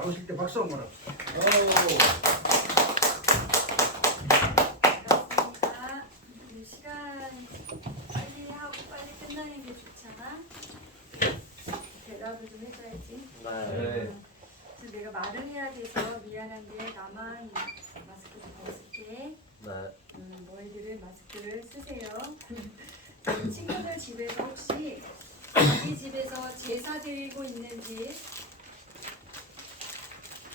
나오실 때 박수 한번 합시다. 반갑습니다. 시간 빨리 하고 빨리 끝나는 게 좋잖아. 대답을 좀 해줘야지. 네. 그래서 내가 말을 해야 돼서 미안한데 나만 마스크를 벗을게. 너희들은 마스크를 쓰세요. 친구들 집에서 혹시 자기 집에서 제사 드리고 있는지,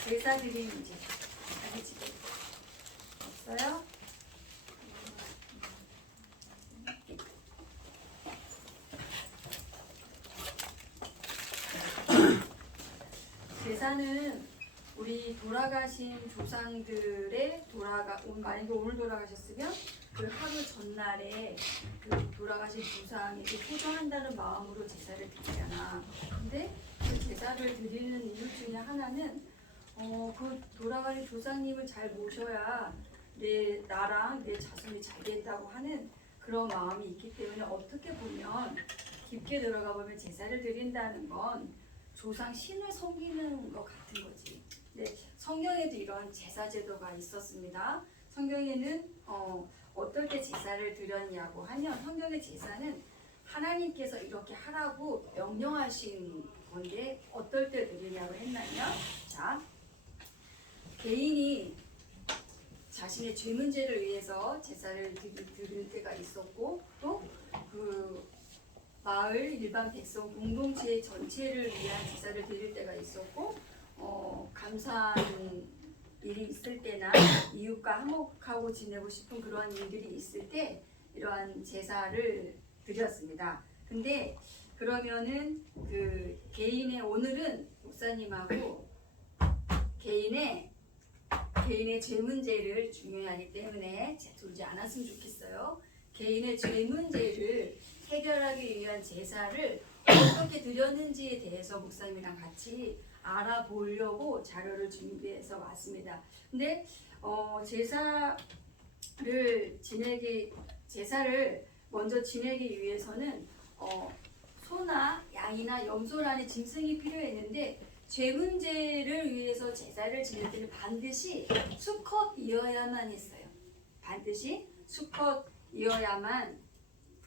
제사 드리는지 자기 집에 없어요? 제사는 우리 돌아가신 조상들의 만약에 오늘 돌아가셨으면 그 하루 전날에 그 돌아가신 조상에게 포정한다는 마음으로 제사를 드리잖아. 근데 그 제사를 드리는 이유 중에 하나는 그 돌아가신 조상님을 잘 모셔야 나랑 내 자손이 잘 된다고 하는 그런 마음이 있기 때문에 어떻게 보면 깊게 들어가 보면 제사를 드린다는 건 조상 신을 섬기는 것 같은 거지. 네, 성경에도 이런 제사 제도가 있었습니다. 성경에는 어떨 때 제사를 드렸냐고 하면 성경의 제사는 하나님께서 이렇게 하라고 명령하신 건데 어떨 때 드리냐고 했냐면 자, 개인이 자신의 죄 문제를 위해서 제사를 드릴 때가 있었고 또 그 마을 일반 백성 공동체 전체를 위한 제사를 드릴 때가 있었고 감사하는 일이 있을 때나 이웃과 화목하고 지내고 싶은 그러한 일들이 있을 때 이러한 제사를 드렸습니다. 근데 그러면은 그 개인의 오늘은 목사님하고 개인의 죄 문제를 중요하기 때문에 두지 않았으면 좋겠어요. 개인의 죄 문제를 해결하기 위한 제사를 어떻게 드렸는지에 대해서 목사님이랑 같이 알아보려고 자료를 준비해서 왔습니다. 근데 제사를 먼저 지내기 위해서는 소나 양이나 염소라는 짐승이 필요했는데 죄 문제를 위해서 제사를 지낼 때는 반드시 수컷이어야만 했어요. 반드시 수컷이어야만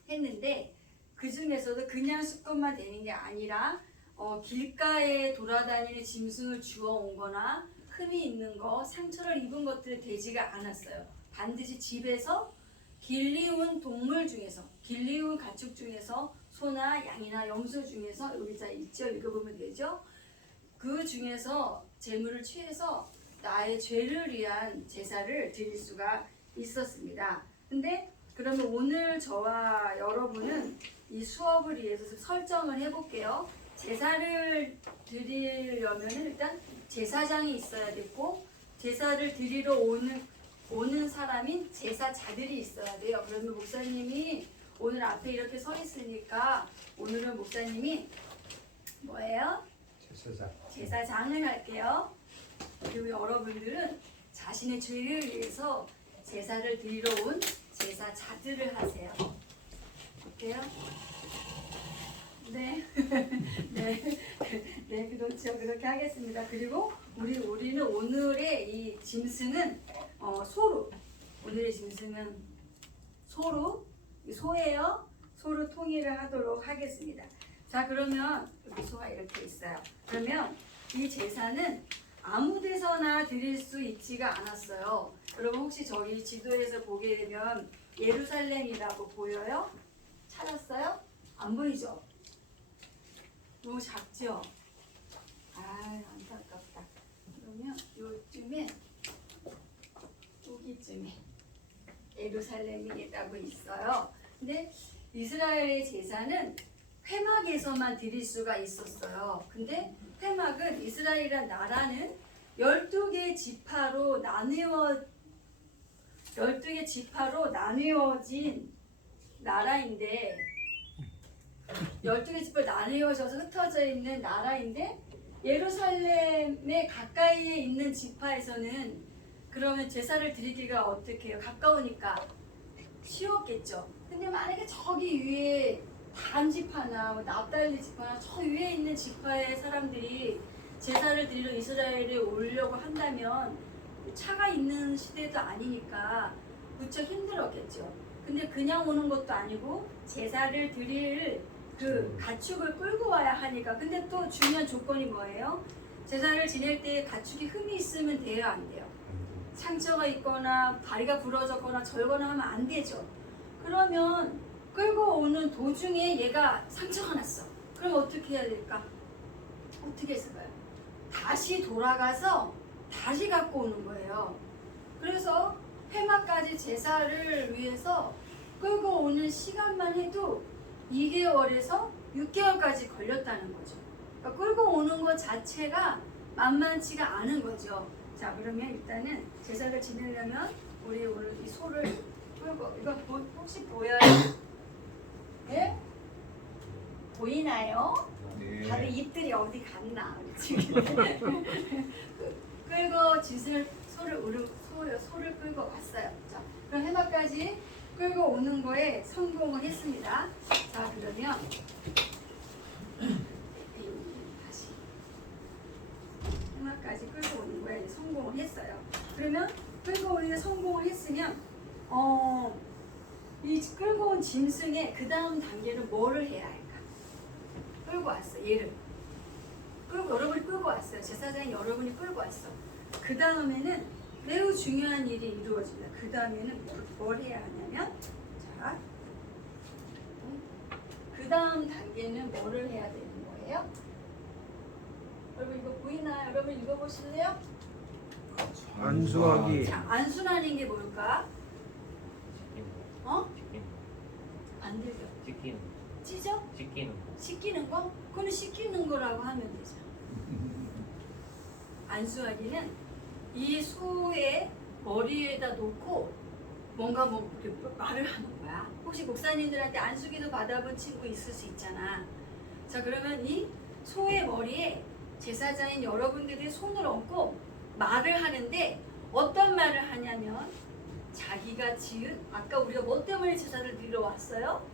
했는데 그 중에서도 그냥 수컷만 되는 게 아니라 길가에 돌아다니는 짐승을 주워온 거나 흠이 있는 거, 상처를 입은 것들이 되지가 않았어요. 반드시 집에서 길리운 동물 중에서, 길리운 가축 중에서 소나 양이나 염소 중에서 여기 자 있죠? 읽어보면 되죠? 그 중에서 제물을 취해서 나의 죄를 위한 제사를 드릴 수가 있었습니다. 근데 그러면 오늘 저와 여러분은 이 수업을 위해서 설정을 해볼게요. 제사를 드리려면 일단 제사장이 있어야 되고 제사를 드리러 오는 사람인 제사자들이 있어야 돼요. 그러면 목사님이 오늘 앞에 이렇게 서 있으니까 오늘은 목사님이 뭐예요? 제사장을 할게요. 그리고 여러분들은 자신의 죄를 위해서 제사를 드리러 온 제사자들을 하세요. 어때요? 네. 네, 그렇죠. 그렇게 하겠습니다. 그리고 우리는 오늘의 이 짐승은 소로. 오늘의 짐승은 소예요. 소로 통일을 하도록 하겠습니다. 자, 그러면 여기 소가 이렇게 있어요. 그러면 이 제사는 아무 데서나 드릴 수 있지가 않았어요. 여러분 혹시 저희 지도에서 보게 되면 예루살렘이라고 보여요? 찾았어요? 안 보이죠? 너무 작죠? 아, 안타깝다. 그러면 요쯤에 여기쯤에 예루살렘이라고 있어요. 근데 이스라엘의 제사는 회막에서만 드릴 수가 있었어요. 근데 회막은 이스라엘이란 나라는 12개 지파로 나뉘어진 나라인데 12개 지파로 나뉘어져서 흩어져 있는 나라인데 예루살렘에 가까이에 있는 지파에서는 그러면 제사를 드리기가 어떻게 해요? 가까우니까 쉬웠겠죠. 근데 만약에 저기 위에 단 지파나 납달리 지파나 저 위에 있는 지파의 사람들이 제사를 드리러 이스라엘에 오려고 한다면 차가 있는 시대도 아니니까 무척 힘들었겠죠. 근데 그냥 오는 것도 아니고 제사를 드릴 그 가축을 끌고 와야 하니까. 근데 또 중요한 조건이 뭐예요? 제사를 지낼 때 가축이 흠이 있으면 돼요, 안 돼요? 상처가 있거나 다리가 부러졌거나 절거나 하면 안 되죠. 그러면 끌고 오는 도중에 얘가 상처가 났어. 그럼 어떻게 해야 될까? 어떻게 했을까요? 다시 돌아가서 다시 갖고 오는 거예요. 그래서 회막까지 제사를 위해서 끌고 오는 시간만 해도 2개월에서 6개월까지 걸렸다는 거죠. 그러니까 끌고 오는 것 자체가 만만치가 않은 거죠. 자, 그러면 일단은 제사를 지내려면 우리 오늘 이 소를 끌고, 이거 혹시 보여요? 네? 보이나요? 네. 다들 입들이 어디 갔나? 지금 끌고 소를 끌고 왔어요. 자, 그럼 해마까지 끌고 오는 거에 성공을 했습니다. 자, 그러면 다시 해마까지 끌고 오는 거에 이제 성공을 했어요. 그러면 끌고 오는 데 성공을 했으면 이 끌고 온 짐승의 그 다음 단계는 뭐를 해야 할까? 끌고 왔어, 얘를. 여러분이 끌고 왔어요. 제사장이 여러분이 끌고 왔어. 그 다음에는 매우 중요한 일이 이루어집니다. 그 다음에는 뭘 해야 하냐면, 자, 그 다음 단계는 뭐를 해야 되는 거예요? 여러분 이거 보이나요? 여러분 읽어보실래요? 안수하기. 자, 안수라는 게 뭘까? 어? 안 들려. 찢어? 씻기는 거? 그거는 씻기는 거라고 하면 되죠. 안수하기는 이 소의 머리에다 놓고 뭔가 뭐 이렇게 말을 하는 거야. 혹시 목사님들한테 안수기도 받아본 친구 있을 수 있잖아. 자, 그러면 이 소의 머리에 제사장인 여러분들이 손을 얹고 말을 하는데 어떤 말을 하냐면 자기가 지은, 아까 우리가 뭐 때문에 제사를 드리러 왔어요?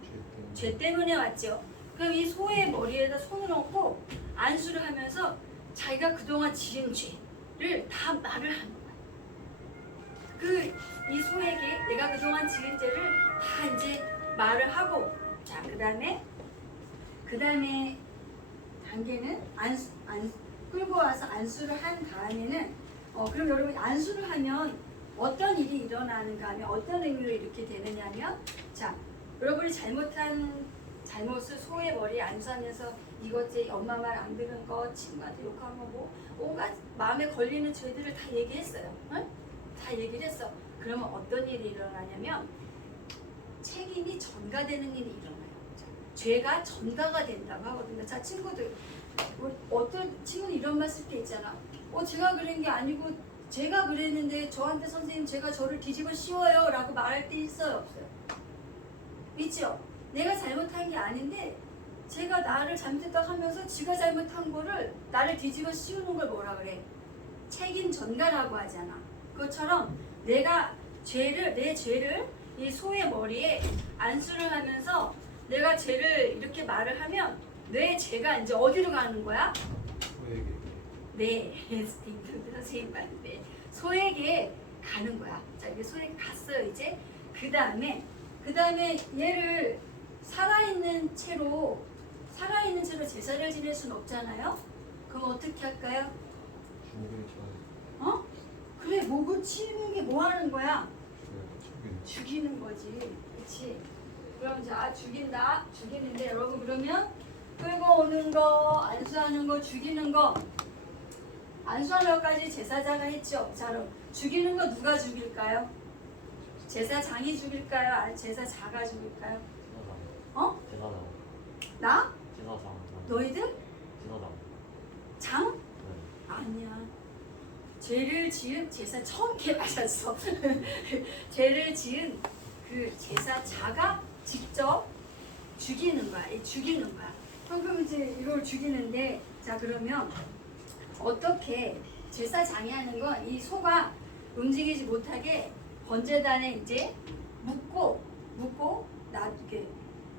죄 때문에 왔죠. 그럼 이 소의 머리에다 손을 얹고 안수를 하면서 자기가 그동안 지은 죄를 다 말을 하는 거야. 이 소에게 내가 그동안 지은 죄를 다 이제 말을 하고, 자, 그 다음에 단계는 끌고 와서 안수를 한 다음에는 그럼 여러분 안수를 하면 어떤 일이 일어나는가 하면 어떤 의미로 이렇게 되느냐 하면, 자, 여러분이 잘못을 소의 머리에 안수하면서 이것제 엄마 말 안 들은 거, 친구한테 욕한 거, 뭐 온갖 마음에 걸리는 죄들을 다 얘기했어요. 응? 다 얘기를 했어. 그러면 어떤 일이 일어나냐면 책임이 전가되는 일이 일어나요. 자, 죄가 전가가 된다고 하거든요. 자, 친구들, 어떤 친구는 이런 말 쓸 때 있잖아. 제가 그런 게 아니고 제가 그랬는데 저한테 선생님 제가 저를 뒤집어 씌워요 라고 말할 때 있어요, 없어요? 있죠? 내가 잘못한 게 아닌데 제가 나를 잘못했다고 하면서 지가 잘못한 거를 나를 뒤집어 씌우는 걸 뭐라 그래? 책임 전가라고 하잖아. 그것처럼 내가 내 죄를 이 소의 머리에 안수를 하면서 내가 죄를 이렇게 말을 하면 내 죄가 이제 어디로 가는 거야? 네, 선생님 말인데 소에게 가는 거야. 자, 이게 소에게 갔어요. 이제 그 다음에 얘를 살아있는 채로 제사를 지낼 수는 없잖아요. 그럼 어떻게 할까요? 그래, 목을 치는 게 뭐 하는 거야? 죽이는 거지. 그렇지? 그럼 자, 죽이는데 여러분 그러면 끌고 오는 거, 안수하는 거, 죽이는 거, 안수하는 것까지 제사장가 했죠. 자, 그럼 죽이는 거 누가 죽일까요? 제사장이 죽일까요? 제사자가 죽일까요? 나? 너희들? 장? 아니야. 죄를 지은 제사 처음 개발했어. 죄를 지은 그 제사자가 직접 죽이는 거야. 그럼 이제 이걸 죽이는데, 자, 그러면 어떻게 제사장이 하는 건 이 소가 움직이지 못하게 번제단에 이제 묶고 이렇게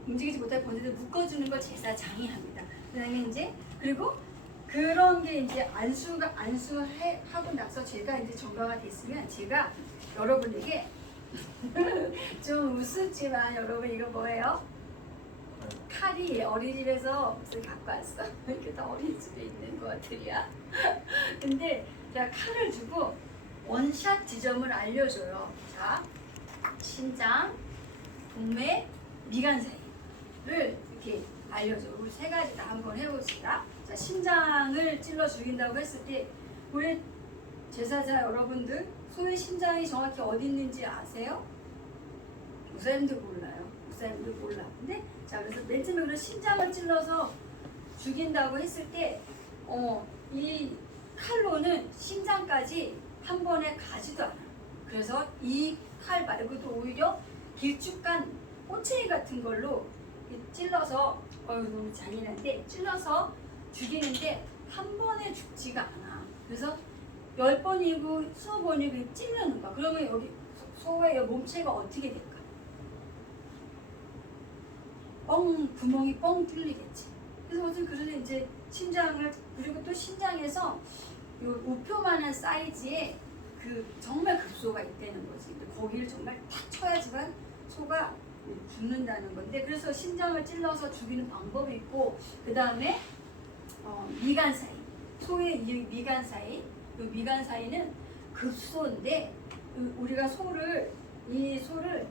움직이지 못하게 번제단에 묶어주는 걸 제사장이 합니다. 그다음에 이제 그리고 그 그런 게 이제 안수하고 나서 제가 이제 정가가 됐으면 제가 여러분에게 좀 우습지만 여러분 이거 뭐예요? 칼이 어린이집에서 무슨 갖고 왔어. 이렇게 다 어린이집에 있는 것들이야. 근데 제가 칼을 주고 원샷 지점을 알려줘요. 자, 신장, 동맥, 미간 사이를 이렇게 알려줘요. 우리 세 가지 다 한번 해봅시다. 자, 신장을 찔러 죽인다고 했을 때 우리 제사자 여러분들 소의 심장이 정확히 어디 있는지 아세요? 목사님도 몰라요. 목사님도 몰라. 근데 자, 그래서 맨 처음에 그런 신장을 찔러서 죽인다고 했을 때 이 칼로는 심장까지 한 번에 가지도 않아요. 그래서 이 칼 말고도 오히려 길쭉한 꼬챙이 같은 걸로 찔러서 너무 잔인한데 찔러서 죽이는데 한 번에 죽지가 않아. 그래서 10번이고 20번이고 찌르는 거야. 그러면 여기 소의 몸체가 어떻게 될까? 구멍이 뻥 뚫리겠지. 그래서 어쨌든 그래서 이제 심장을 그리고 또 심장에서 요 우표만한 사이즈의 그 정말 급소가 있다는 거지. 근데 거기를 정말 탁 쳐야지만 소가 죽는다는 건데 그래서 심장을 찔러서 죽이는 방법이 있고 그 다음에 미간 사이 소의 이 미간 사이 이 미간 사이는 급소인데 우리가 이 소를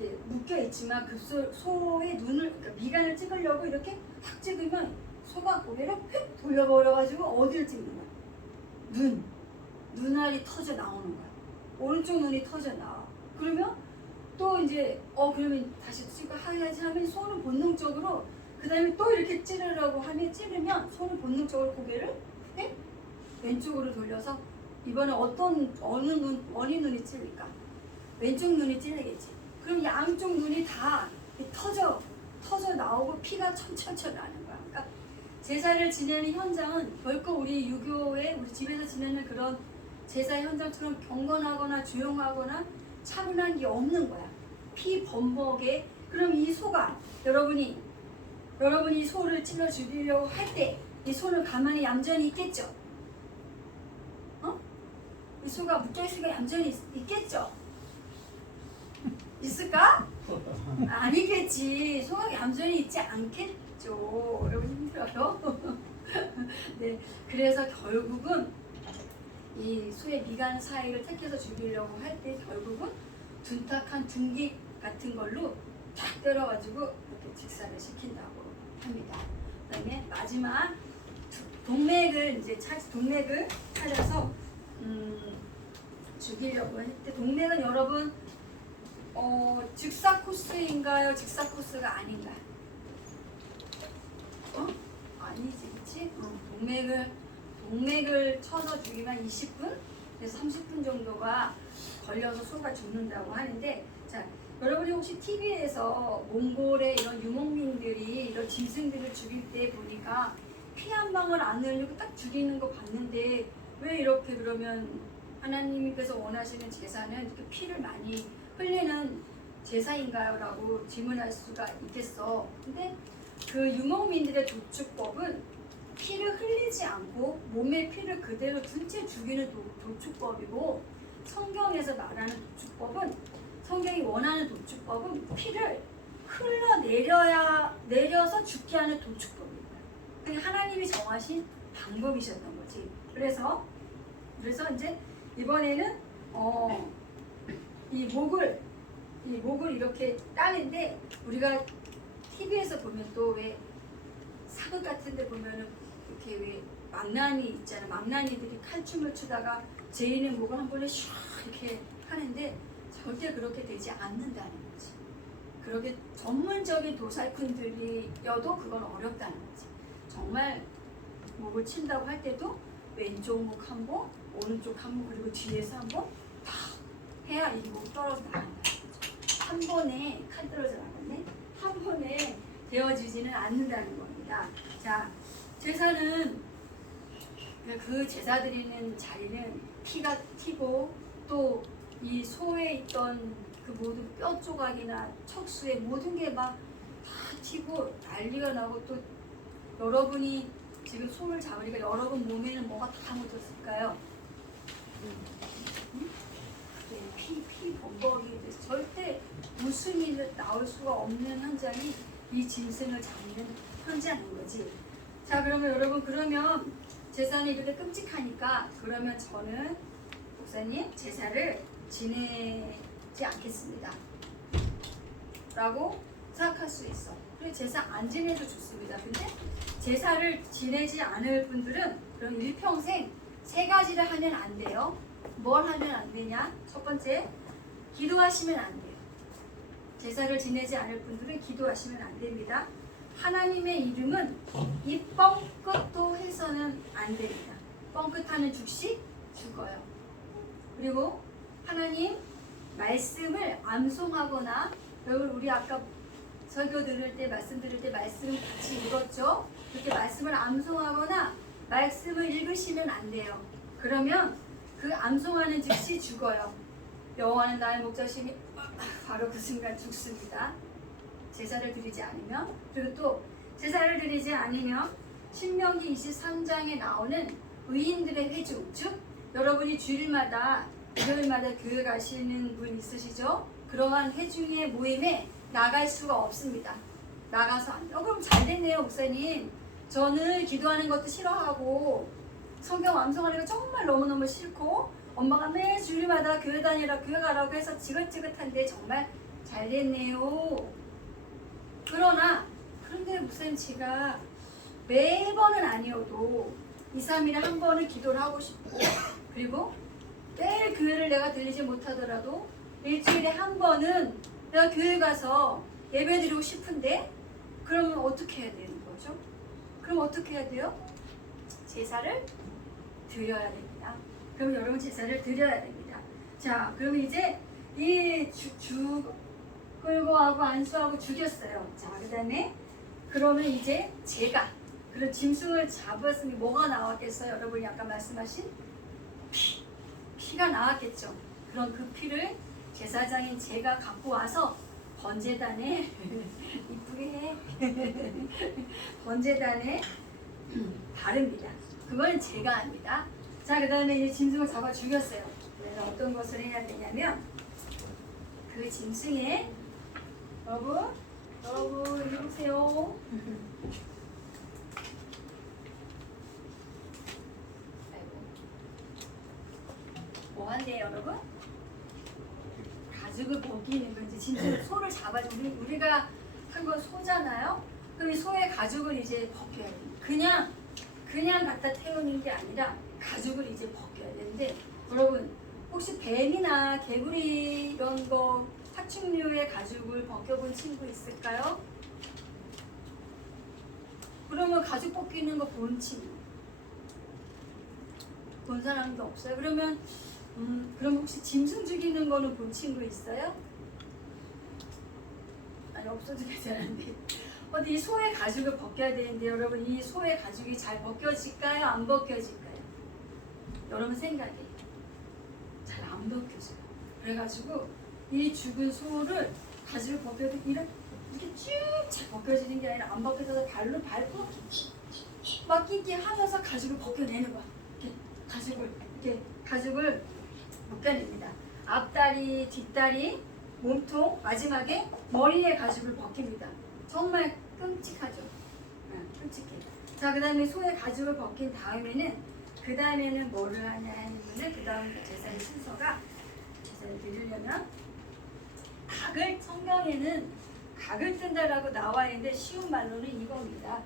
이렇게 묶여 있지만 소의 눈을 그러니까 미간을 찍으려고 이렇게 탁 찍으면 소가 고개를 휙 돌려버려가지고 어디를 찍는 거야? 눈알이 터져 나오는 거야. 오른쪽 눈이 터져 나와. 그러면 또 이제 그러면 다시 찍고 해야지 하면 소는 본능적으로 그 다음에 또 이렇게 찌르려고 하면 찌르면 소는 본능적으로 고개를 왼쪽으로 돌려서 이번에 어느 눈이 찔릴까? 왼쪽 눈이 찔리겠지. 그럼 양쪽 눈이 다 터져 나오고 피가 천천천 나는 거야. 그러니까 제사를 지내는 현장은 결코 우리 유교에 우리 집에서 지내는 그런 제사 현장처럼 경건하거나 조용하거나 차분한 게 없는 거야. 피 범벅에 그럼 이 소가 여러분이 소를 찔러 죽이려고 할 때 이 소는 가만히 얌전히 있겠죠? 이 소가 묶여있으니까 얌전히 있겠죠? 있을까? 아니겠지. 소가 얌전히 있지 않겠죠. 여러분 힘들어요? 네, 그래서 결국은 이 소의 미간 사이를 택해서 죽이려고 할 때 결국은 둔탁한 둔기 같은 걸로 탁 때려가지고 이렇게 직사를 시킨다고 합니다. 그다음에 마지막 동맥을 찾아서 죽이려고 할 때 동맥은 여러분 직사 코스인가요? 직사 코스가 아닌가요? 아니지, 그치? 동맥을 쳐서 죽이면 20분? 그래서 30분 정도가 걸려서 소가 죽는다고 하는데, 자, 여러분이 혹시 TV에서 몽골의 이런 유목민들이 이런 짐승들을 죽일 때 보니까 피 한 방울 안 흘리고 딱 죽이는 거 봤는데 왜 이렇게 그러면 하나님께서 원하시는 제사는 이렇게 피를 많이 흘리는 제사인가요? 라고 질문할 수가 있겠어. 근데 그 유목민들의 도축법은 피를 흘리지 않고 몸에 피를 그대로 둔 채 죽이는 도축법이고, 성경에서 말하는 도축법은, 성경이 원하는 도축법은 피를 내려서 죽게 하는 도축법입니다. 그게 하나님이 정하신 방법이셨던 거지. 그래서 이제 이번에는 이 목을 이렇게 따는데, 우리가 TV에서 보면 또 왜 사극 같은 데 보면은 이렇게 왜 망나니 있잖아. 망나니들이 칼춤을 추다가 죄인의 목을 한 번에 슉 이렇게 하는데 절대 그렇게 되지 않는다는 거지. 그렇게 전문적인 도살꾼들이어도 그건 어렵다는 거지. 정말 목을 친다고 할 때도 왼쪽 목 한 번, 오른쪽 한 번, 그리고 뒤에서 한 번 다 해야 이 목이 떨어져 나간다는 거죠. 한 번에 칼 떨어져 나갔네. 한 번에 되어지지는 않는다는 겁니다. 자, 제사는 그 제사 드리는 자리는 피가 튀고 또 이 소에 있던 그 모든 뼈 조각이나 척수에 모든 게 막 다 튀고 난리가 나고, 또 여러분이 지금 소를 잡으니까 여러분 몸에는 뭐가 다 묻었을까요? 응? 네, 피 범벅이 돼서 절대 웃음이 나올 수가 없는 현장이 이 짐승을 잡는 현장인 거지. 자, 그러면 여러분, 그러면 제사는 이렇게 끔찍하니까 그러면 저는 목사님 제사를 지내지 않겠습니다 라고 생각할 수 있어. 그래, 제사 안 지내도 좋습니다. 근데 제사를 지내지 않을 분들은 그럼 일평생 세 가지를 하면 안 돼요. 뭘 하면 안 되냐? 첫 번째, 기도하시면 안 돼요. 제사를 지내지 않을 분들은 기도하시면 안 됩니다. 하나님의 이름은 이 뻥끗도 해서는 안 됩니다. 뻥끗하는 즉시 죽어요. 그리고 하나님 말씀을 암송하거나, 여러분 우리 아까 설교 들을 때 말씀 들을 때 말씀 같이 읽었죠? 그렇게 말씀을 암송하거나 말씀을 읽으시면 안 돼요. 그러면 그 암송하는 즉시 죽어요. 여호와는 나의 목자시니 바로 그 순간 죽습니다. 제사를 드리지 않으면. 그리고 또 제사를 드리지 않으면 신명기 23장에 나오는 의인들의 회중, 즉 여러분이 주일마다 일요일마다 교회 가시는 분 있으시죠? 그러한 회중의 모임에 나갈 수가 없습니다. 나가서 안 돼요. 그럼 잘 됐네요, 목사님. 저는 기도하는 것도 싫어하고 성경 암송하는 거 정말 너무너무 싫고 엄마가 매 주일마다 교회 다니라 교회 가라고 해서 지긋지긋한데 정말 잘 됐네요. 그런데 목사님, 제가 매번은 아니어도 2, 3일에 한 번은 기도를 하고 싶고, 그리고 매일 교회를 내가 들리지 못하더라도 일주일에 한 번은 내가 교회 가서 예배 드리고 싶은데, 그러면 어떻게 해야 되는 거죠? 그럼 어떻게 해야 돼요? 제사를 드려야 됩니다. 그럼 여러분 제사를 드려야 됩니다. 자, 그러면 이제 이 끌고 하고 안수하고 죽였어요. 자, 그 다음에 그러면 이제 제가 그런 짐승을 잡았으니 뭐가 나왔겠어요? 여러분이 아까 말씀하신 피가 나왔겠죠. 그럼 그 피를 제사장인 제가 갖고 와서 번제단에 이쁘게 해 번제단에 바릅니다. 그건 제가 합니다. 자, 그 다음에 이제 짐승을 잡아 죽였어요. 그래서 어떤 것을 해야 되냐면 그 짐승에 여러분 이리 오세요. 뭐 한대요, 여러분? 가죽을 벗기는 건지 짐승 소를 잡아주고 우리가 한 건 소잖아요. 그럼 이 소의 가죽을 이제 벗겨야 돼요. 그냥 갖다 태우는 게 아니라 가죽을 이제 벗겨야 되는데, 여러분 혹시 뱀이나 개구리 이런 거 파충류의 가죽을 벗겨본 친구 있을까요? 그러면 가죽 벗기는 거 본 친구 본 사람도 없어요? 그러면 그럼 혹시 짐승 죽이는 거는 본 친구 있어요? 아니, 없어도 괜찮은데 어디 이 소의 가죽을 벗겨야 되는데, 여러분 이 소의 가죽이 잘 벗겨질까요? 안 벗겨질까요? 여러분 생각에 잘 안 벗겨져요. 그래가지고 이 죽은 소를 가죽을 벗겨도 이렇게 쭉 잘 벗겨지는 게 아니라 안 벗겨져서 발로 밟고 막 끼끼 하면서 가죽을 벗겨내는 거야. 이렇게 가죽을 벗겨냅니다. 앞다리, 뒷다리, 몸통, 마지막에 머리에 가죽을 벗깁니다. 정말 끔찍하죠. 끔찍해. 자, 그 다음에 소의 가죽을 벗긴 다음에는 뭐를 하냐 하면은 그 다음 제사의 순서가, 제사를 드리려면 성경에는 각을 뜬다라고 나와 있는데 쉬운 말로는 이겁니다.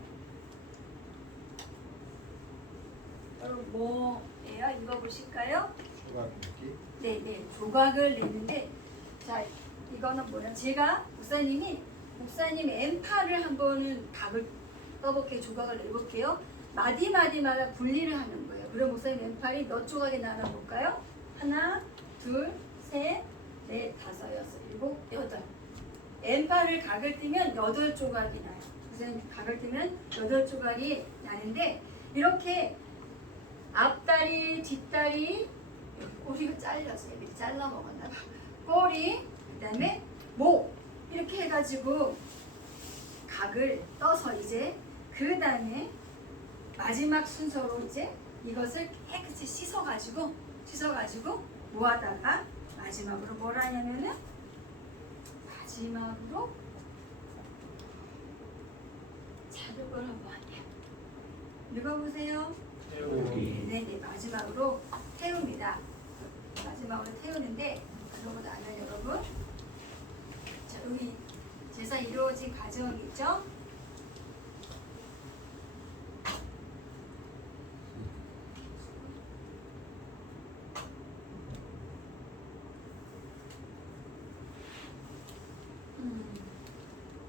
여러분 뭐예요? 읽어보실까요? 조각 넣기. 네, 조각을 내는데, 자, 이거는 뭐냐? 제가 목사님 엠파를 한 번은 각을 떠볼게요. 조각을 내볼게요. 마디마다 분리를 하는 거예요. 그럼 목사님 엠팔이 몇 조각에 나눠볼까요? 하나, 둘, 셋, 넷, 다섯, 여섯, 일곱, 여덟. 엠팔을 각을 띄면 8조각이 나요. 목사님 각을 띄면 8조각이 나는데, 이렇게 앞다리, 뒷다리, 꼬리가 잘렸어요. 미리 잘라 먹었나 봐. 꼬리, 그 다음에 목, 이렇게 해가지고 각을 떠서 이제 그 다음에 마지막 순서로 이제 이것을 깨끗이 씻어가지고 모아다가 마지막으로 뭘 하냐면은 마지막으로 자극을 한번 해요. 읽어보세요. 네네, 마지막으로 태웁니다. 마지막으로 태우는데 그러고 나면 여러분, 자, 여기 제사 이루어진 과정이 있죠?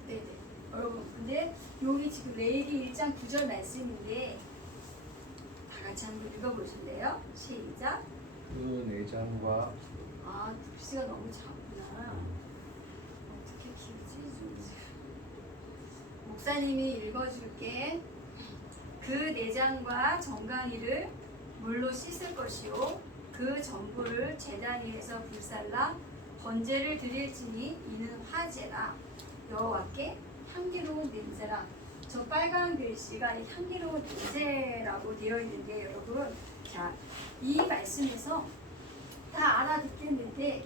네네. 여러분, 근데 여기 지금 레위기 1장 9절 말씀인데 다 같이 한번 읽어보실래요? 시작. 그 내장과 아, 글씨가 너무 작구나. 어떻게 키우지? 목사님이 읽어줄게. 그 내장과 정강이를 물로 씻을 것이요 그 전부를 제단 위에서 불살라 번제를 드릴지니 이는 화제라 여호와께 향기로운 냄새라. 저 빨간 글씨가 이 향기로운 냄새라고 되어 있는데 여러분, 자, 이 말씀에서 다 알아듣겠는데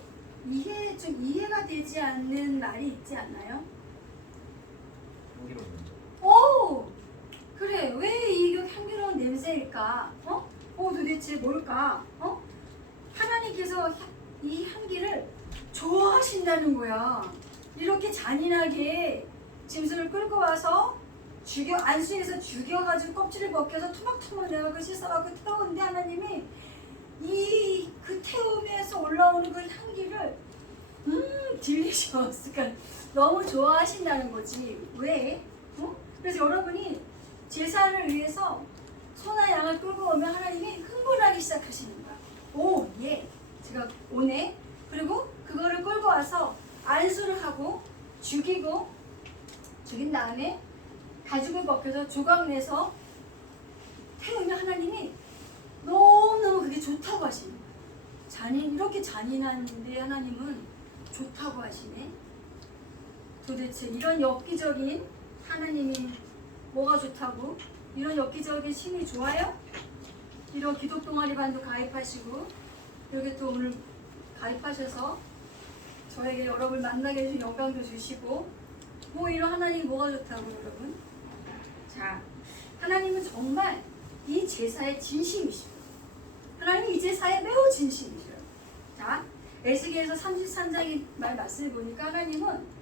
좀 이해가 되지 않는 말이 있지 않나요? 향기로운 냄새. 오! 그래, 왜 이게 향기로운 냄새일까? 도대체 뭘까? 하나님께서 이 향기를 좋아하신다는 거야. 이렇게 잔인하게 짐승을 끌고 와서 안수에서 죽여가지고 껍질을 벗겨서 토막토막 내가 씻어갖고 태우는데 하나님이 그 태우면서 올라오는 그 향기를 딜리셔스, 그러니까 너무 좋아하신다는 거지. 왜? 그래서 여러분이 제사를 위해서 소나 양을 끌고 오면 하나님이 흥분하기 시작하시는 거야. 오, 예, 제가 오네. 그리고 그거를 끌고 와서 안수를 하고 죽인 다음에 가죽을 벗겨서 조각 내서 태우면 하나님이 너무너무 그게 좋다고 하시는 거야. 이렇게 잔인한데 하나님은 좋다고 하시네. 도대체 이런 엽기적인 하나님이 뭐가 좋다고? 이런 엽기적인 신이 좋아요? 이런 기독 동아리 반도 가입하시고 여기 또 오늘 가입하셔서 저에게 여러분 만나게 해주신 영광도 주시고 이런 하나님 뭐가 좋다고 여러분? 자, 하나님은 정말 이 제사에 진심이시고 하나님은 이 제사에 매우 진심이셔요. 자, 에스겔서 33장의 말씀을 보니까 하나님은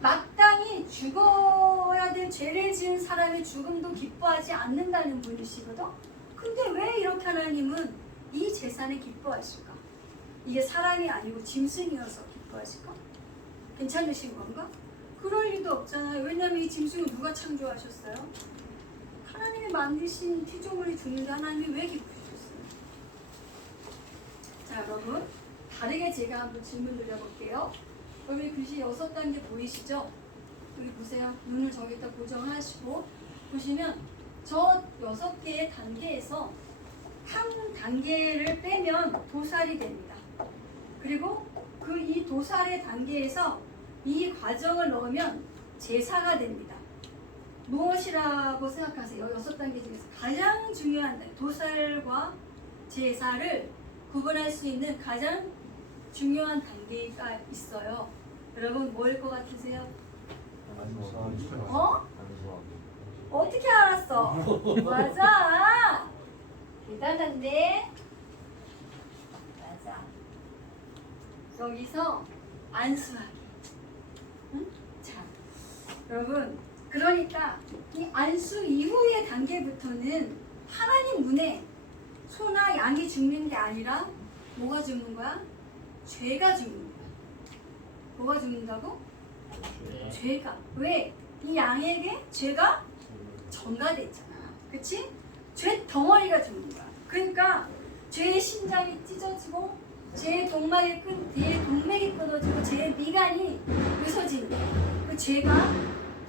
마땅히 죽어야 될 죄를 지은 사람의 죽음도 기뻐하지 않는다는 분이시거든. 근데 왜 이렇게 하나님은 이 제사를 기뻐하실까? 이게 사람이 아니고 짐승이어서 기뻐하실까? 괜찮으신 건가? 그럴 리도 없잖아요. 왜냐하면 이 짐승을 누가 창조하셨어요? 하나님이 만드신 피조물이 죽는데 하나님이 왜 기쁘셨어요? 자, 여러분, 다르게 제가 한번 질문 드려볼게요. 여기 글씨 6단계 보이시죠? 여기 보세요. 눈을 저기다 고정하시고 보시면 저 6개의 단계에서 한 단계를 빼면 도살이 됩니다. 그리고 이 도살의 단계에서 이 과정을 넣으면 제사가 됩니다. 무엇이라고 생각하세요? 6단계 중에서 가장 중요한 도살과 제사를 구분할 수 있는 가장 중요한 단계가 있어요. 여러분 뭐일 것 같으세요? 어떻게 알았어? 맞아. 대단한데? 맞아. 여기서 안수하기. 응? 자, 여러분, 그러니까 이 안수 이후의 단계부터는 하나님 눈에 소나 양이 죽는 게 아니라 뭐가 죽는 거야? 죄가 죽는 거야. 뭐가 죽는다고? 죄가. 왜? 이 양에게 죄가 전가됐잖아. 그치? 죄 덩어리가 죽는 거야. 그러니까 죄의 심장이 찢어지고 죄의 동맥이 끊어지고 죄의 미간이 부서지는 거야. 그 죄가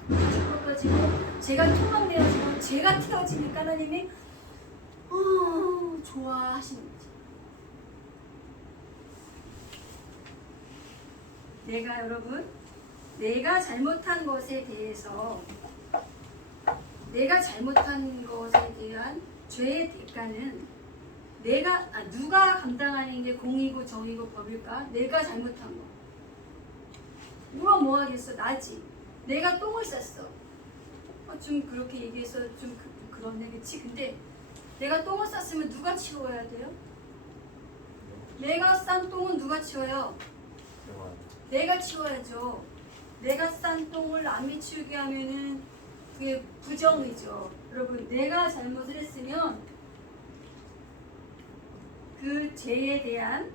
죽어지고 죄가 토막내어지고 죄가 튀어지니까 하나님이 좋아하시는 거지. 내가 잘못한 것에 대해서 대한 죄의 대가는 누가 감당하는 게 공이고 정이고 법일까? 내가 잘못한 거. 누가 뭐 하겠어? 나지. 내가 똥을 쌌어. 좀 그렇게 얘기해서 좀 그렇네, 그치? 근데 내가 똥을 쌌으면 누가 치워야 돼요? 내가 싼 똥은 누가 치워요? 내가 치워야죠. 내가 싼 똥을 남이 치우게 하면은 그게 부정이죠. 여러분, 내가 잘못을 했으면 그 죄에 대한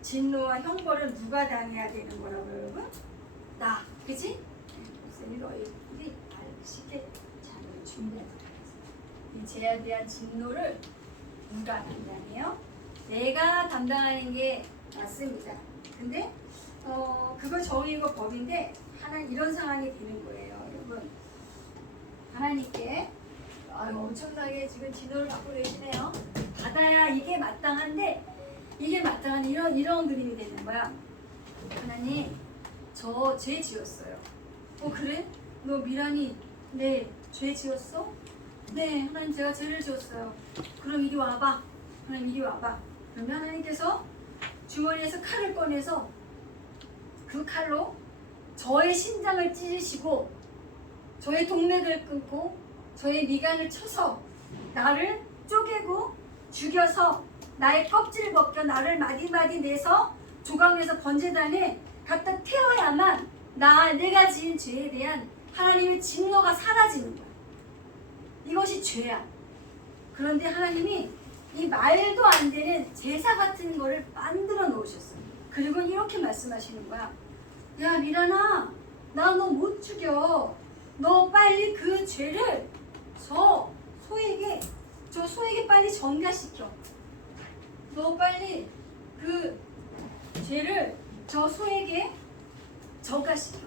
진노와 형벌을 누가 당해야 되는 거라고요, 여러분? 나, 그치? 목사님 너희들이 쉽게 잘 준비해. 이 죄에 대한 진노를 누가 담당해요? 내가 담당하는 게 맞습니다. 근데 그거 정의고 법인데 이런 상황이 되는 거예요, 여러분. 하나님께 엄청나게 지금 진노를 받고 계시네요. 받아야 이게 마땅한데 이게 마땅한 이런 그림이 되는 거야. 하나님, 저 죄 지었어요. 그래? 너 미란이 네, 죄 지었어? 네, 하나님 제가 죄를 지었어요. 그럼 이리 와봐. 하나님 이리 와봐. 그러면 하나님께서 주머니에서 칼을 꺼내서 그 칼로 저의 심장을 찢으시고 저의 동맥을 끊고 저의 미간을 쳐서 나를 쪼개고 죽여서 나의 껍질을 벗겨 나를 마디마디 내서 조각내서 번제단에 갖다 태워야만 내가 지은 죄에 대한 하나님의 진노가 사라지는 거야. 이것이 죄야. 그런데 하나님이 이 말도 안 되는 제사 같은 거를 만들어 놓으셨어요. 그리고 이렇게 말씀하시는 거야. 야, 미란아, 나 너 못 죽여. 너 빨리 그 죄를 저 소에게 빨리 전가시켜. 너 빨리 그 죄를 저 소에게 전가시켜.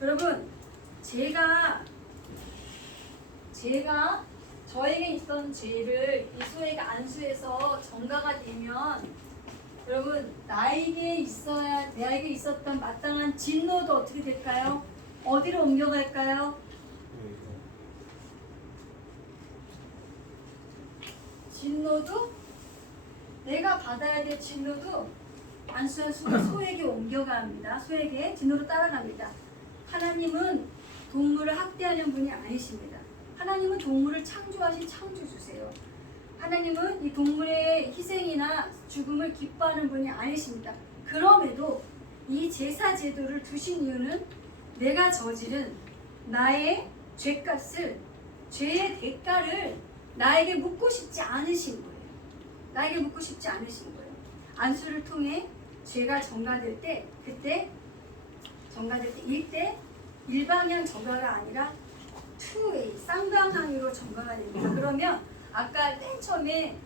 여러분, 제가 저에게 있던 죄를 이 소에게 안수해서 전가가 되면 여러분, 나에게 있었던 마땅한 진노도 어떻게 될까요? 어디로 옮겨갈까요? 진노도 내가 받아야 될 진노도 안수한 소에게 옮겨갑니다. 소에게 진노로 따라갑니다. 하나님은 동물을 학대하는 분이 아니십니다. 하나님은 동물을 창조하신 창조주세요. 하나님은 이 동물의 희생이나 죽음을 기뻐하는 분이 아니십니다. 그럼에도 이 제사 제도를 두신 이유는 내가 저지른 나의 죄값을, 죄의 대가를 나에게 묻고 싶지 않으신 거예요. 나에게 묻고 싶지 않으신 거예요. 안수를 통해 죄가 전가될 때, 그때 전가될 때 일대 일방향 전가가 아니라 투웨이, 쌍방향으로 전가가 됩니다. 그러면 아까 맨 처음에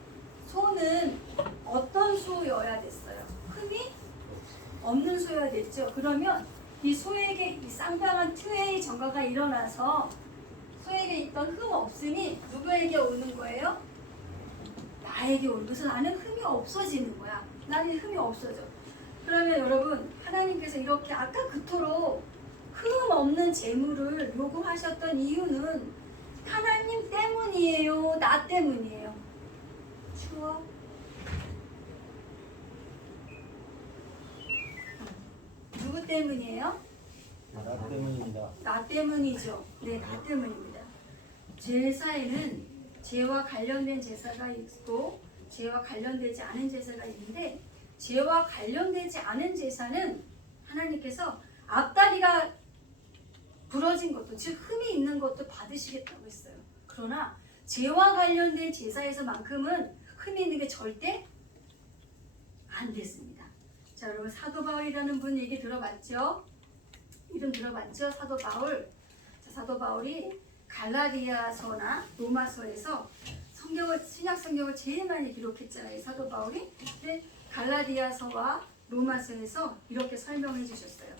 소는 어떤 소여야 됐어요? 흠이 없는 소여야 됐죠. 그러면 이 소에게 이 쌍방향 투웨이 전가가 일어나서 소에게 있던 흠 없음이 누구에게 오는 거예요? 나에게 오는. 그래서 나는 흠이 없어지는 거야. 나는 흠이 없어져. 그러면 여러분, 하나님께서 이렇게 아까 그토록 흠 없는 제물을 요구하셨던 이유는 하나님 때문이에요? 나 때문이에요? 추워? 누구 때문이에요? 나 때문입니다. 나 때문이죠. 네, 나 때문입니다. 제사에는 죄와 관련된 제사가 있고 죄와 관련되지 않은 제사가 있는데, 죄와 관련되지 않은 제사는 하나님께서 앞다리가 부러진 것도, 즉 흠이 있는 것도 받으시겠다고 했어요. 그러나 죄와 관련된 제사에서만큼은 흠이 있는 게 절대 안 됐습니다. 자, 여러분, 사도 바울이라는 분 얘기 들어봤죠? 이름 들어봤죠? 사도 바울. 자, 사도 바울이 갈라디아서나 로마서에서 신약 성경을 제일 많이 기록했잖아요, 사도 바울이. 근데 갈라디아서와 로마서에서 이렇게 설명해 주셨어요.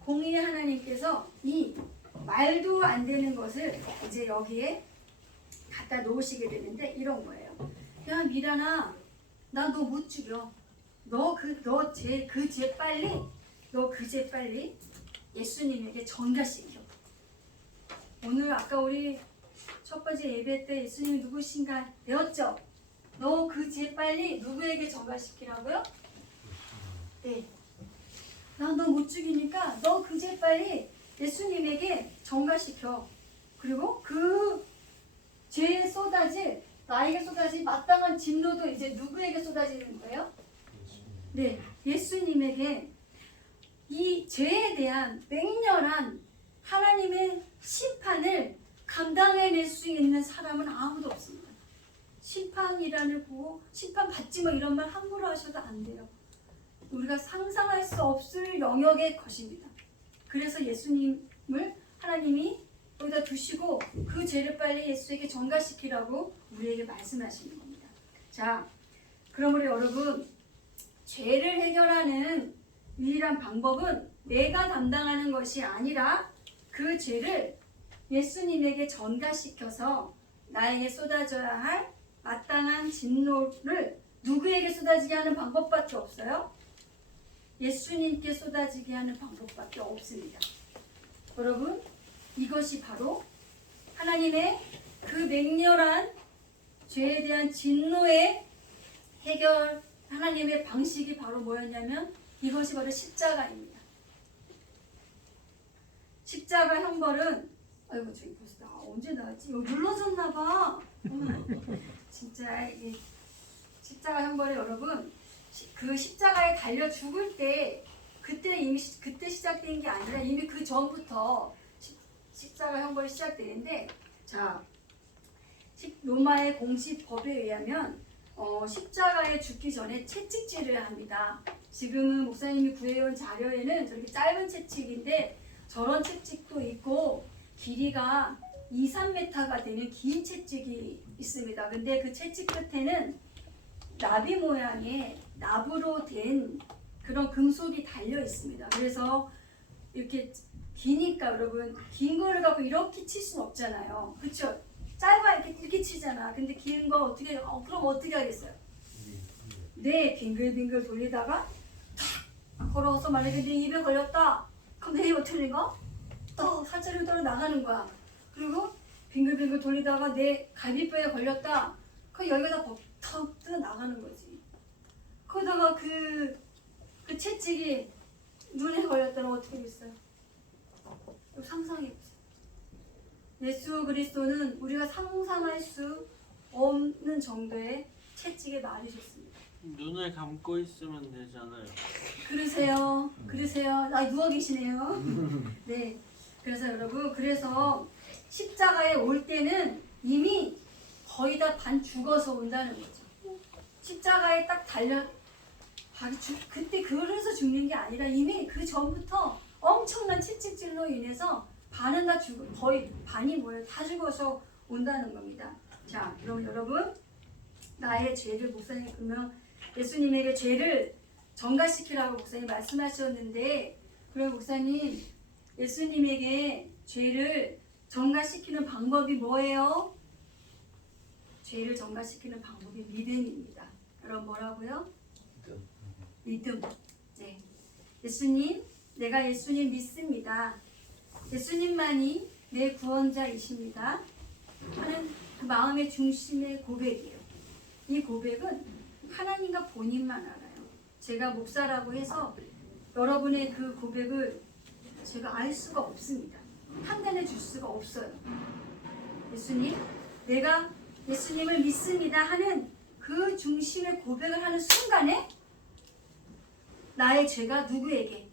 공의의 하나님께서 이 말도 안 되는 것을 이제 여기에 갖다 놓으시게 되는데 이런 거예요. 야, 미란아, 나 너 못 죽여. 너 그 죄 빨리 예수님에게 전가시켜. 오늘 아까 우리 첫 번째 예배 때 예수님이 누구신가 배웠죠? 너 그 죄 빨리 누구에게 전가시키라고요? 네. 나 너 못 죽이니까 너 그 죄 빨리 예수님에게 전가시켜. 그리고 그 죄에 쏟아질, 나에게 쏟아질 마땅한 진노도 이제 누구에게 쏟아지는 거예요? 네, 예수님에게. 이 죄에 대한 맹렬한 하나님의 심판을 감당해낼 수 있는 사람은 아무도 없습니다. 심판이라는 보고 심판 받지 뭐 이런 말 함부로 하셔도 안 돼요. 우리가 상상할 수 없을 영역의 것입니다. 그래서 예수님을 하나님이 여기다 두시고 그 죄를 빨리 예수에게 전가시키라고 우리에게 말씀하시는 겁니다. 자, 그러므로 여러분, 죄를 해결하는 유일한 방법은 내가 담당하는 것이 아니라 그 죄를 예수님에게 전가시켜서 나에게 쏟아져야 할 마땅한 진노를 누구에게 쏟아지게 하는 방법밖에 없어요? 예수님께 쏟아지게 하는 방법밖에 없습니다. 여러분, 이것이 바로 하나님의 그 맹렬한 죄에 대한 진노의 해결, 하나님의 방식이 바로 뭐였냐면 이것이 바로 십자가입니다. 십자가 형벌은, 아이고 저기 벌써 나 언제 나왔지? 이거 눌러졌나 봐. 진짜 이 십자가 형벌이 여러분, 그 십자가에 달려 죽을 때 그때 이미 그때 시작된 게 아니라 이미 그 전부터 십자가 형벌이 시작되는데, 자, 로마의 공식 법에 의하면 십자가에 죽기 전에 채찍질을 합니다. 지금은 목사님이 구해온 자료에는 저렇게 짧은 채찍인데 저런 채찍도 있고 길이가 2-3m가 되는 긴 채찍이 있습니다. 근데 그 채찍 끝에는 나비 모양의 납으로 된 그런 금속이 달려 있습니다. 그래서 이렇게 기니까 여러분, 긴 거를 갖고 이렇게 칠 수는 없잖아요. 그렇죠? 짧아 이렇게 치잖아. 근데 긴 거 어떻게 그럼 어떻게 하겠어요? 네, 빙글빙글 돌리다가 탁 걸어서 만약에 내 입에 걸렸다. 그럼 내 입 어떻게 되는 거? 또 살짝을 떨어 나가는 거야. 그리고 빙글빙글 돌리다가 내 갈비뼈에 걸렸다. 그럼 여기다 턱 뜯어 나가는 거지. 거기다가 그 채찍이 눈에 걸렸다면 어떻게 됐어요? 상상해보세요. 예수 그리스도는 우리가 상상할 수 없는 정도의 채찍에 맞으셨습니다. 눈을 감고 있으면 되잖아요. 그러세요. 아, 누워 계시네요. 네. 그래서 여러분, 그래서 십자가에 올 때는 이미 거의 다 반 죽어서 온다는 거죠. 십자가에 딱 그때 그래서 죽는 게 아니라 이미 그 전부터 엄청난 채찍질로 인해서 반은 다 거의 반이 뭐예요? 다 죽어서 온다는 겁니다. 자, 그럼 여러분, 나의 죄를 목사님 그러면 예수님에게 죄를 전가시키라고 목사님 말씀하셨는데, 그럼 목사님 예수님에게 죄를 전가시키는 방법이 뭐예요? 죄를 전가시키는 방법이 믿음입니다. 여러분 뭐라고요? 믿음. 네. 예수님, 내가 예수님 믿습니다. 예수님만이 내 구원자이십니다 하는 그 마음의 중심의 고백이에요. 이 고백은 하나님과 본인만 알아요. 제가 목사라고 해서 여러분의 그 고백을 제가 알 수가 없습니다. 판단해 줄 수가 없어요. 예수님, 내가 예수님을 믿습니다 하는 그 중심의 고백을 하는 순간에 나의 죄가 누구에게?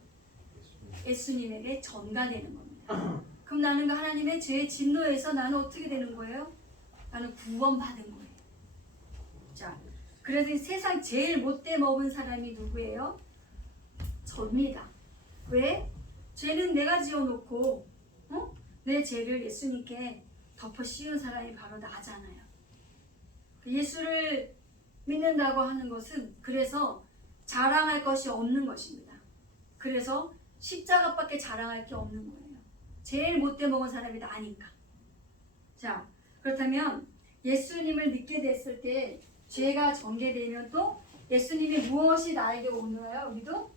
예수님에게 전가되는 겁니다. 그럼 나는 그 하나님의 죄의 진노에서 나는 어떻게 되는 거예요? 나는 구원받은 거예요. 자, 그래서 세상 제일 못돼 먹은 사람이 누구예요? 접니다. 왜? 죄는 내가 지어놓고 내 죄를 예수님께 덮어 씌운 사람이 바로 나잖아요. 예수를 믿는다고 하는 것은 그래서 자랑할 것이 없는 것입니다. 그래서 십자가밖에 자랑할 게 없는 거예요. 제일 못돼 먹은 사람이 나니까. 자, 그렇다면 예수님을 믿게 됐을 때 죄가 전개되면 또 예수님이 무엇이 나에게 오나요? 우리도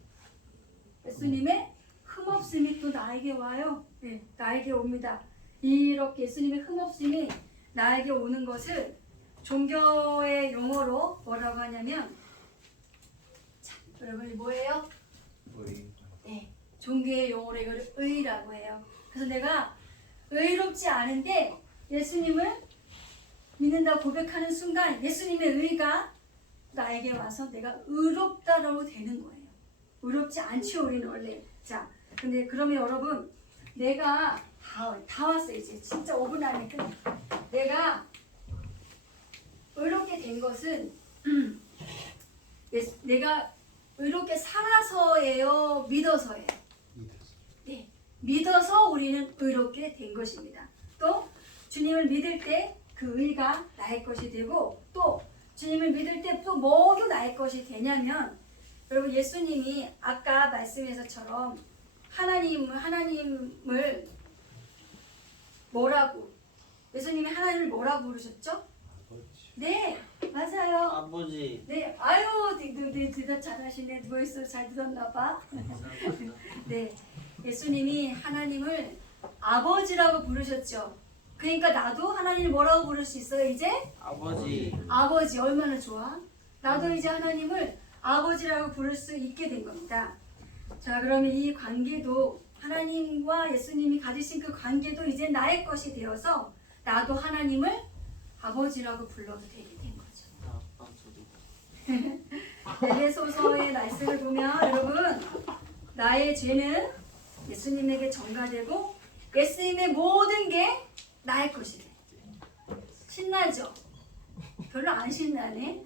예수님의 흠없음이 또 나에게 와요. 네, 나에게 옵니다. 이렇게 예수님의 흠없음이 나에게 오는 것을 종교의 용어로 뭐라고 하냐면, 자, 여러분이 뭐예요? 네, 종교의 용어로 이걸 의라고 해요. 그래서 내가 의롭지 않은데 예수님을 믿는다고 고백하는 순간 예수님의 의가 나에게 와서 내가 의롭다라고 되는 거예요. 의롭지 않죠, 우리는 원래. 자, 근데 그러면 여러분, 내가 다 왔어요. 이제 진짜 5분 안에 끝. 내가 의롭게 된 것은 내가 의롭게 살아서예요, 믿어서예요? 네, 믿어서 우리는 의롭게 된 것입니다. 또 주님을 믿을 때 그 의가 나의 것이 되고, 또 주님을 믿을 때 또 뭐도 나의 것이 되냐면, 여러분 예수님이 아까 말씀에서처럼 하나님을 뭐라고, 예수님이 하나님을 뭐라고 부르셨죠? 네, 맞아요. 아버지. 네, 아유, 대답 잘하시네. 누워있어 잘 들었나 봐. 네, 예수님이 하나님을 아버지라고 부르셨죠. 그러니까 나도 하나님을 뭐라고 부를 수 있어요, 이제? 아버지. 아버지, 얼마나 좋아? 나도 이제 하나님을 아버지라고 부를 수 있게 된 겁니다. 자, 그러면 이 관계도, 하나님과 예수님이 가지신 그 관계도 이제 나의 것이 되어서 나도 하나님을 아버지라고 불러도 되게 된 거죠. 아빠 소리. 에베소서의 말씀을 보면 여러분, 나의 죄는 예수님에게 전가되고 예수님의 모든 게 나의 것이 돼. 신나죠? 별로 안 신나네.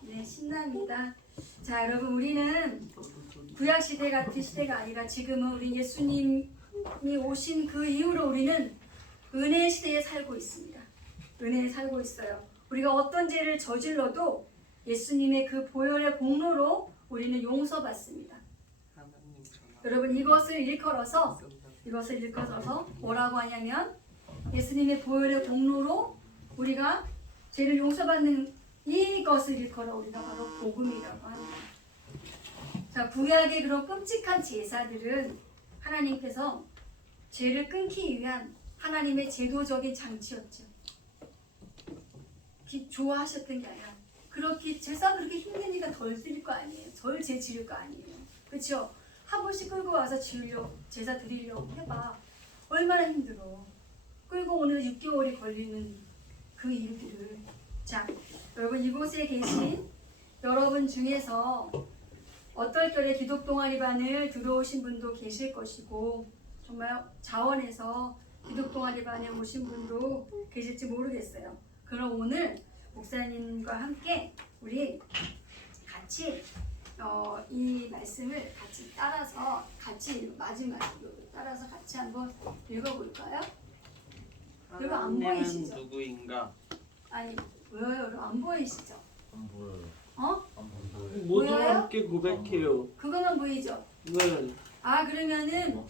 네, 신납니다. 자, 여러분, 우리는 구약 시대 같은 시대가 아니라 지금은 우리 예수님이 오신 그 이후로 우리는 은혜 시대에 살고 있습니다. 은혜에 살고 있어요. 우리가 어떤 죄를 저질러도 예수님의 그 보혈의 공로로 우리는 용서받습니다. 하나님 전화. 여러분, 이것을 일컬어서 뭐라고 하냐면, 예수님의 보혈의 공로로 우리가 죄를 용서받는 이것을 일컬어 우리가 바로 복음이라고 합니다. 자, 구약의 그런 끔찍한 제사들은 하나님께서 죄를 끊기 위한 하나님의 제도적인 장치였죠. 좋아하셨던 게 아니라, 그렇게 제사 그렇게 힘든 이가 덜 드릴 거 아니에요. 덜 죄 지을 거 아니에요. 그렇죠? 한 번씩 끌고 와서 제사 드리려고 해봐. 얼마나 힘들어. 끌고 오는 6개월이 걸리는 그 일들을. 자, 여러분, 이곳에 계신 여러분 중에서 어떨결에 기독 동아리반을 들어오신 분도 계실 것이고, 정말 자원에서 기독 동아리반에 오신 분도 계실지 모르겠어요. 그럼 오늘 목사님과 함께 우리 같이 이 말씀을 같이 따라서 마지막으로 따라서 같이 한번 읽어볼까요? 여러분 안 보이시죠? 누구인가? 아니, 왜요? 여러분 안 보이시죠? 안 보여요. 어? 안 보여요. 모두 보여요? 함께 고백해요. 그거만 보이죠? 네. 아, 그러면은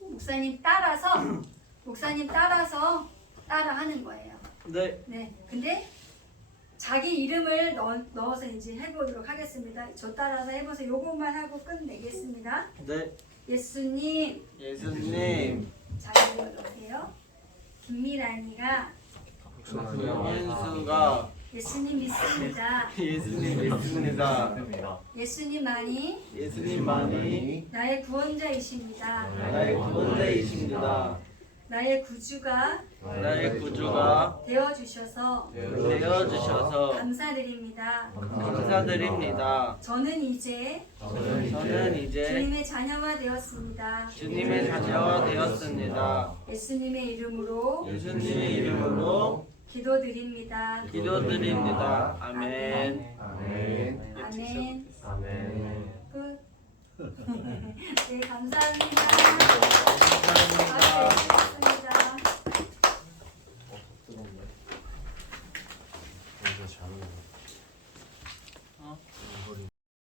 목사님 따라서 따라하는 거예요. 네. 네. 근데 자기 이름을 넣어서 이제 해보도록 하겠습니다. 저 따라서 해보세요. 요것만 하고 끝내겠습니다. 네. 예수님, 예수님. 자기 이름을 넣으세요. 김미란이가 현수가 예수님 믿습니다. 예수님 믿습니다. 예수님만이 나의 구원자이십니다. 나의 구원자이십니다. 나의 구주가 되어주셔서 감사드립니다. 저는 이제 주님의 자녀가 되었습니다. 예수님의 이름으로 예수님의 이름으로 기도드립니다. 기도드립니다. 아멘.